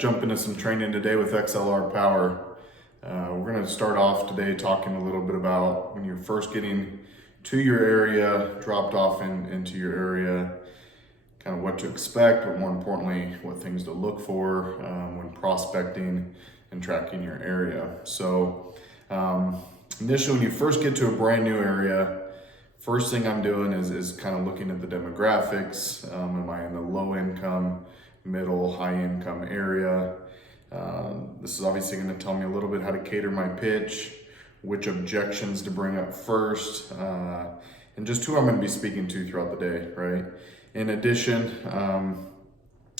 jump into some training today with XLR Power. We're going to start off today talking a little bit about when you're first getting to your area, dropped off into your area, kind of what to expect, but more importantly, what things to look for when prospecting and tracking your area. So initially, when you first get to a brand new area, first thing I'm doing is kind of looking at the demographics. Am I in the low income, middle, high income area? This is obviously going to tell me a little bit how to cater my pitch, which objections to bring up first, and just who I'm going to be speaking to throughout the day, right? In addition,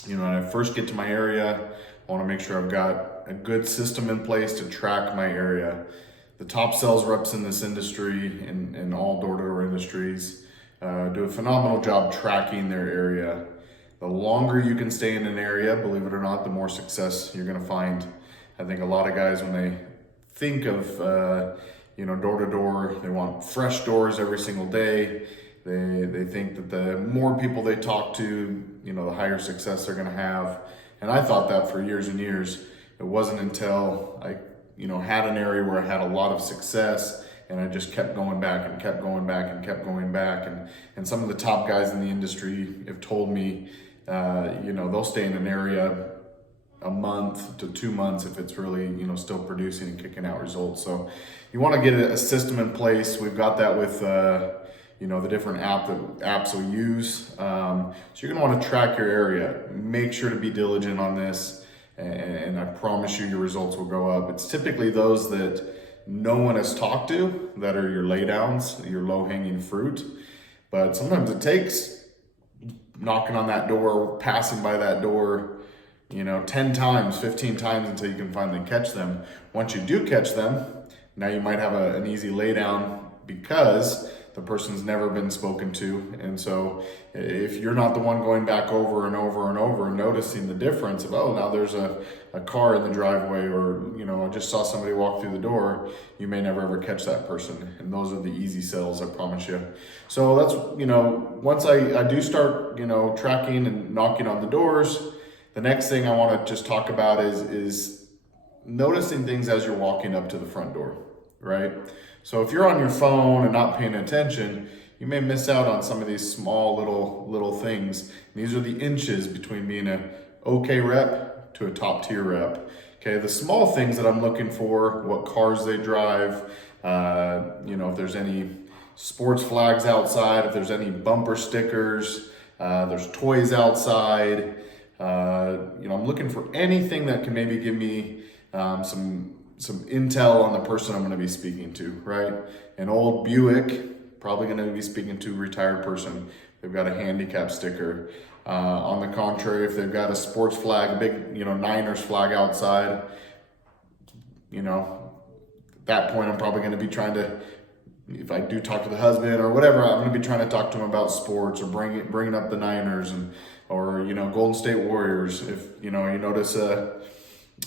when I first get to my area, I want to make sure I've got a good system in place to track my area. The top sales reps in this industry, in all door-to-door industries, do a phenomenal job tracking their area. The longer you can stay in an area, believe it or not, the more success you're gonna find. I think a lot of guys, when they think of door-to-door, they want fresh doors every single day. They think that the more people they talk to, the higher success they're gonna have. And I thought that for years and years. It wasn't until I had an area where I had a lot of success and I just kept going back and kept going back and kept going back. And some of the top guys in the industry have told me, they'll stay in an area a month to 2 months if it's really, still producing and kicking out results. So you want to get a system in place. We've got that with, the different apps we use. So you're going to want to track your area. Make sure to be diligent on this. And I promise you your results will go up. It's typically those that no one has talked to that are your laydowns, your low-hanging fruit. But sometimes it takes knocking on that door, passing by that door, 10 times, 15 times until you can finally catch them. Once you do catch them, now you might have an easy laydown because the person's never been spoken to. And so if you're not the one going back over and over and over and noticing the difference of, now there's a car in the driveway, or, I just saw somebody walk through the door, you may never ever catch that person. And those are the easy sales, I promise you. So that's, once I do start, tracking and knocking on the doors, the next thing I want to just talk about is noticing things as you're walking up to the front door, right? So if you're on your phone and not paying attention, you may miss out on some of these small little things. And these are the inches between being a okay rep to a top tier rep. Okay, the small things that I'm looking for, what cars they drive, if there's any sports flags outside, if there's any bumper stickers, there's toys outside. I'm looking for anything that can maybe give me some intel on the person I'm going to be speaking to, right? An old Buick, probably going to be speaking to a retired person. They've got a handicap sticker. On the contrary, if they've got a sports flag, a big, Niners flag outside, at that point, I'm probably going to be trying to, if I do talk to the husband or whatever, I'm going to be trying to talk to him about sports or bringing up the Niners or Golden State Warriors. If, you notice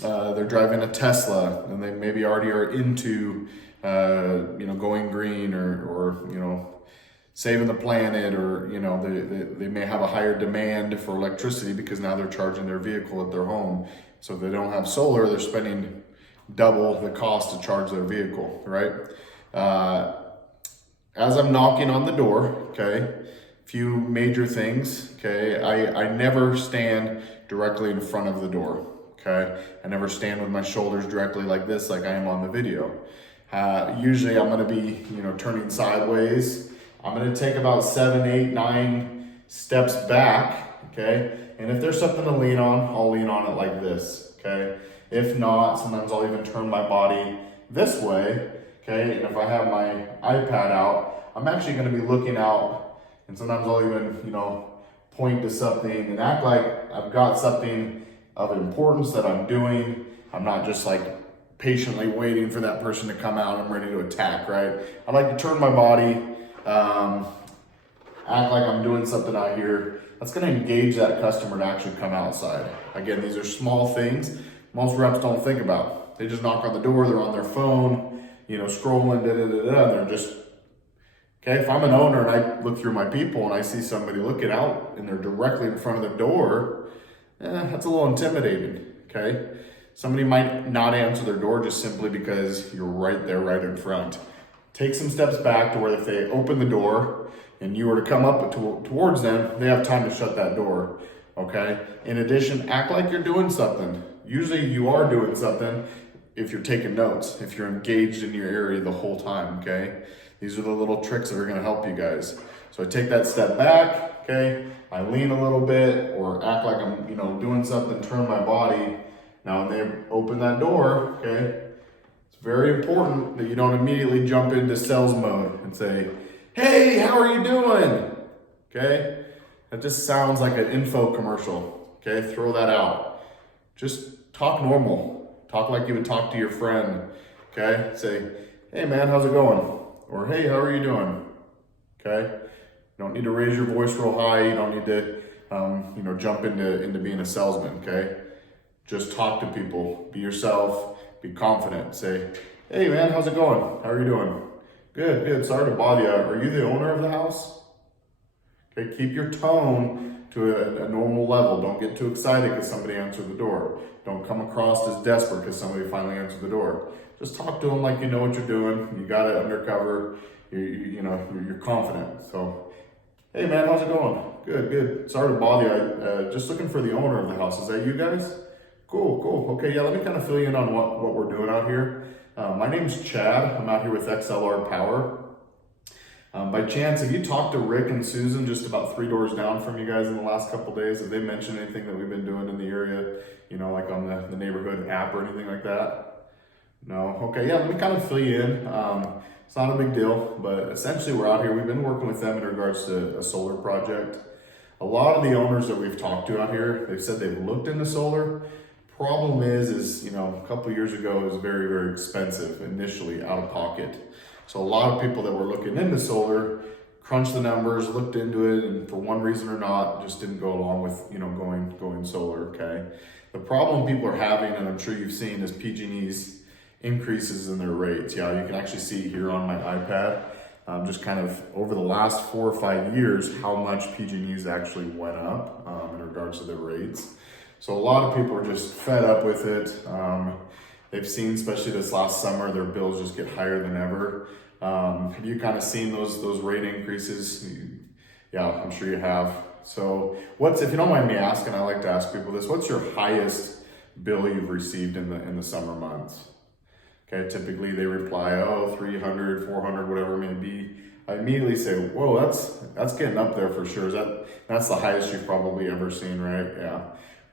they're driving a Tesla and they maybe already are into, going green or saving the planet, or, they may have a higher demand for electricity because now they're charging their vehicle at their home. So if they don't have solar, they're spending double the cost to charge their vehicle, right? As I'm knocking on the door, okay, few major things, okay, I never stand directly in front of the door. Okay, I never stand with my shoulders directly like this, like I am on the video. Usually I'm gonna be, turning sideways. I'm gonna take about 7, 8, 9 steps back, okay? And if there's something to lean on, I'll lean on it like this, okay? If not, sometimes I'll even turn my body this way, okay? And if I have my iPad out, I'm actually gonna be looking out, and sometimes I'll even, point to something and act like I've got something of importance that I'm doing. I'm not just like patiently waiting for that person to come out and I'm ready to attack, right? I like to turn my body, act like I'm doing something out here. That's gonna engage that customer to actually come outside. Again, these are small things most reps don't think about. They just knock on the door, they're on their phone, scrolling, and they're just, okay, if I'm an owner and I look through my people and I see somebody looking out and they're directly in front of the door, that's a little intimidating. okay? Somebody might not answer their door just simply because you're right there, right in front. Take some steps back to where if they open the door and you were to come up towards them, they have time to shut that door, okay? In addition, act like you're doing something. Usually you are doing something if you're taking notes, if you're engaged in your area the whole time, okay? These are the little tricks that are gonna help you guys. So I take that step back, okay? I lean a little bit or act like I'm, doing something, turn my body. Now when they open that door, okay? It's very important that you don't immediately jump into sales mode and say, hey, how are you doing? Okay? That just sounds like an info commercial, okay? Throw that out. Just talk normal. Talk like you would talk to your friend, okay? Say, hey man, how's it going? Or hey, how are you doing? Okay? You don't need to raise your voice real high. You don't need to, jump into being a salesman, okay? Just talk to people. Be yourself. Be confident. Say, hey man, how's it going? How are you doing? Good, good. Sorry to bother you. Are you the owner of the house? Okay, keep your tone to a normal level. Don't get too excited because somebody answered the door. Don't come across as desperate because somebody finally answered the door. Just talk to them like you know what you're doing. You got it under cover. You're confident. So, hey man, how's it going? Good, good. Sorry to bother you. Just looking for the owner of the house. Is that you guys? Cool. Okay, yeah, let me kind of fill you in on what we're doing out here. My name's Chad. I'm out here with XLR Power. By chance, have you talked to Rick and Susan just about 3 doors down from you guys in the last couple days? Have they mentioned anything that we've been doing in the area, like on the neighborhood app or anything like that? No? Okay, yeah, let me kind of fill you in. It's not a big deal, but essentially we're out here. We've been working with them in regards to a solar project. A lot of the owners that we've talked to out here, they've said they've looked into solar. Problem is a couple years ago it was very, very expensive initially out of pocket. So a lot of people that were looking into solar crunched the numbers, looked into it, and for one reason or not, just didn't go along with going solar. Okay. The problem people are having, and I'm sure you've seen, is PG&E's increases in their rates. Yeah, you can actually see here on my iPad, just kind of over the last 4 or 5 years, how much PG&E's actually went up in regards to their rates. So a lot of people are just fed up with it. They've seen, especially this last summer, their bills just get higher than ever. Have you kind of seen those rate increases? Yeah, I'm sure you have. So if you don't mind me asking, I like to ask people this, what's your highest bill you've received in the summer months? Okay, typically they reply, oh, 300, 400, whatever it may be. I immediately say, whoa, that's getting up there for sure. That's the highest you've probably ever seen, right? Yeah.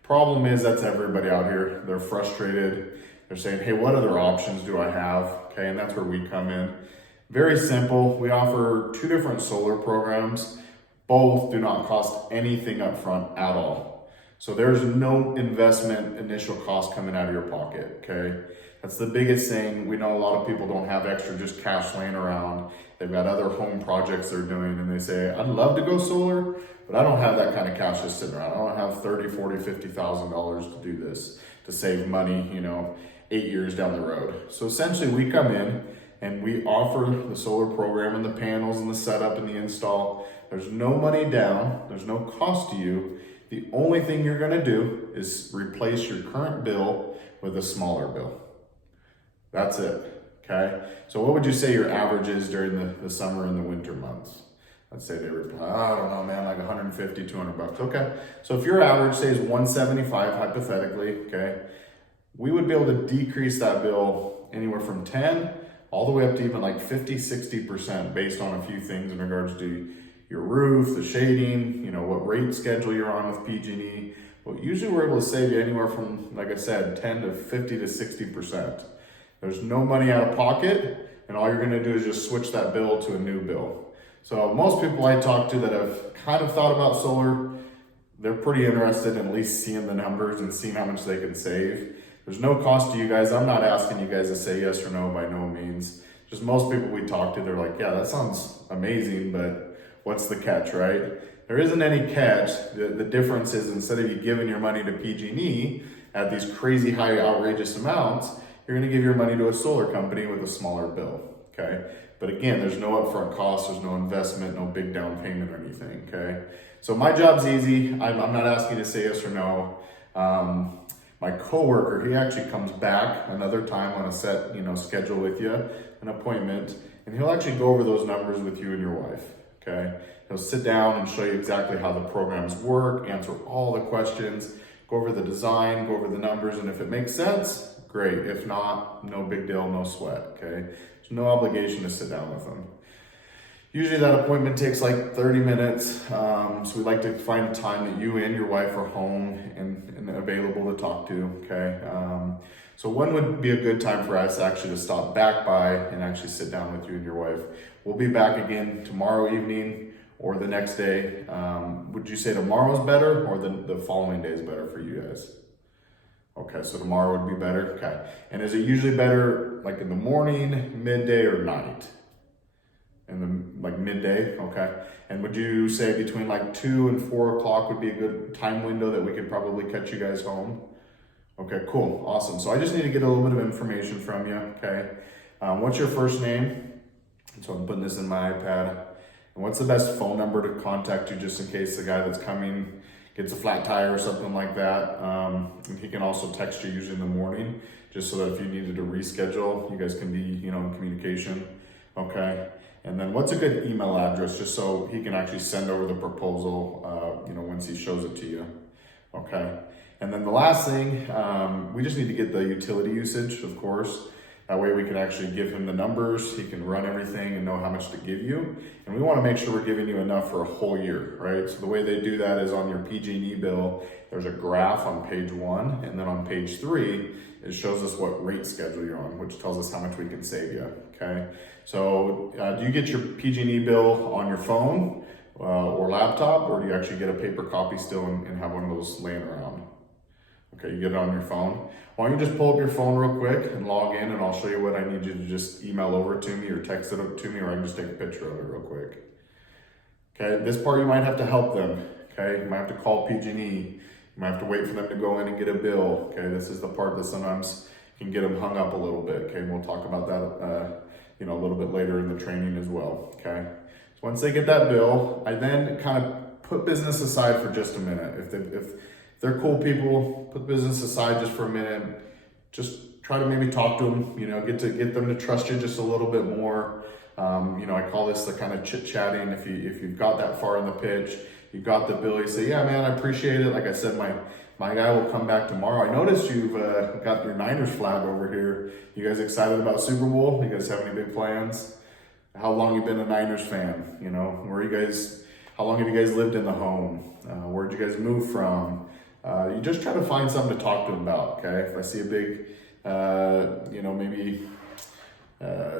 Problem is that's everybody out here. They're frustrated. They're saying, hey, what other options do I have? Okay, and that's where we come in. Very simple. We offer 2 different solar programs. Both do not cost anything up front at all. So there's no investment initial cost coming out of your pocket, okay? That's the biggest thing. We know a lot of people don't have extra just cash laying around. They've got other home projects they're doing and they say, I'd love to go solar, but I don't have that kind of cash just sitting around. I don't have $30,000, $40,000, $50,000 to do this, to save money, 8 years down the road. So essentially we come in and we offer the solar program and the panels and the setup and the install. There's no money down. There's no cost to you. The only thing you're gonna do is replace your current bill with a smaller bill. That's it, okay? So what would you say your average is during the summer and the winter months? Let's say they reply, I don't know, man, like 150, 200 bucks. Okay, so if your average, say, is 175, hypothetically, okay, we would be able to decrease that bill anywhere from 10 all the way up to even like 50, 60% based on a few things in regards to your roof, the shading, what rate schedule you're on with PG&E. But usually we're able to save you anywhere from, like I said, 10 to 50 to 60%. There's no money out of pocket, and all you're gonna do is just switch that bill to a new bill. So most people I talk to that have kind of thought about solar, they're pretty interested in at least seeing the numbers and seeing how much they can save. There's no cost to you guys. I'm not asking you guys to say yes or no, by no means. Just most people we talk to, they're like, yeah, that sounds amazing, but what's the catch, right? There isn't any catch. The difference is instead of you giving your money to PG&E at these crazy high outrageous amounts, you're gonna give your money to a solar company with a smaller bill, okay? But again, there's no upfront cost, there's no investment, no big down payment or anything, okay? So my job's easy. I'm not asking you to say yes or no. My coworker, he actually comes back another time on a set, schedule with you, an appointment, and he'll actually go over those numbers with you and your wife, okay? He'll sit down and show you exactly how the programs work, answer all the questions, go over the design, go over the numbers, and if it makes sense, great. If not, no big deal, no sweat, okay? There's no obligation to sit down with them. Usually that appointment takes like 30 minutes, so we like to find a time that you and your wife are home and available to talk to, okay? So when would be a good time for us actually to stop back by and actually sit down with you and your wife? We'll be back again tomorrow evening or the next day. Would you say tomorrow's better or the following day is better for you guys? Okay, so tomorrow would be better, okay. And is it usually better like in the morning, midday, or night? Midday, okay. And would you say between like 2 and 4 o'clock would be a good time window that we could probably catch you guys home? Okay, cool, awesome. So I just need to get a little bit of information from you, okay? What's your first name? So I'm putting this in my iPad. And what's the best phone number to contact you just in case the guy that's coming gets a flat tire or something like that? And he can also text you usually in the morning, just so that if you needed to reschedule, you guys can be, in communication, okay? And then what's a good email address just so he can actually send over the proposal, once he shows it to you, okay? And then the last thing, we just need to get the utility usage, of course. That way we can actually give him the numbers, he can run everything and know how much to give you. And we wanna make sure we're giving you enough for a whole year, right? So the way they do that is on your PG&E bill, there's a graph on page 1, and then on page 3, it shows us what rate schedule you're on, which tells us how much we can save you, okay? So do you get your PG&E bill on your phone or laptop, or do you actually get a paper copy still and have one of those laying around? Okay, you get it on your phone. Why don't you just pull up your phone real quick and log in, and I'll show you what I need you to just email over to me or text it up to me, or I can just take a picture of it real quick. Okay, this part you might have to help them, okay? You might have to call PG&E. You might have to wait for them to go in and get a bill, okay? This is the part that sometimes can get them hung up a little bit, okay? And we'll talk about that, a little bit later in the training as well, okay? So once they get that bill, I then kind of put business aside for just a minute. If they're cool people, put business aside just for a minute. Just try to maybe talk to them, get them to trust you just a little bit more. I call this the kind of chit-chatting. If you've got that far in the pitch, you've got the bill, you say, yeah, man, I appreciate it. Like I said, my guy will come back tomorrow. I noticed you've got your Niners flag over here. You guys excited about Super Bowl? You guys have any big plans? How long you been a Niners fan? How long have you guys lived in the home? Where'd you guys move from? You just try to find something to talk to them about, okay? If I see a big, maybe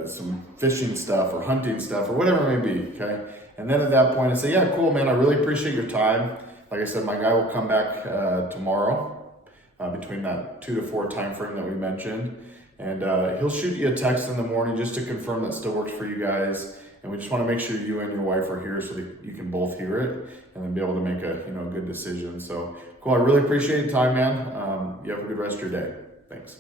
some fishing stuff or hunting stuff or whatever it may be, okay? And then at that point I say, yeah, cool, man, I really appreciate your time. Like I said, my guy will come back tomorrow between that 2 to 4 time frame that we mentioned. And he'll shoot you a text in the morning just to confirm that still works for you guys. And we just want to make sure you and your wife are here so that you can both hear it and then be able to make a good decision. So cool. I really appreciate your time, man. You have a good rest of your day. Thanks.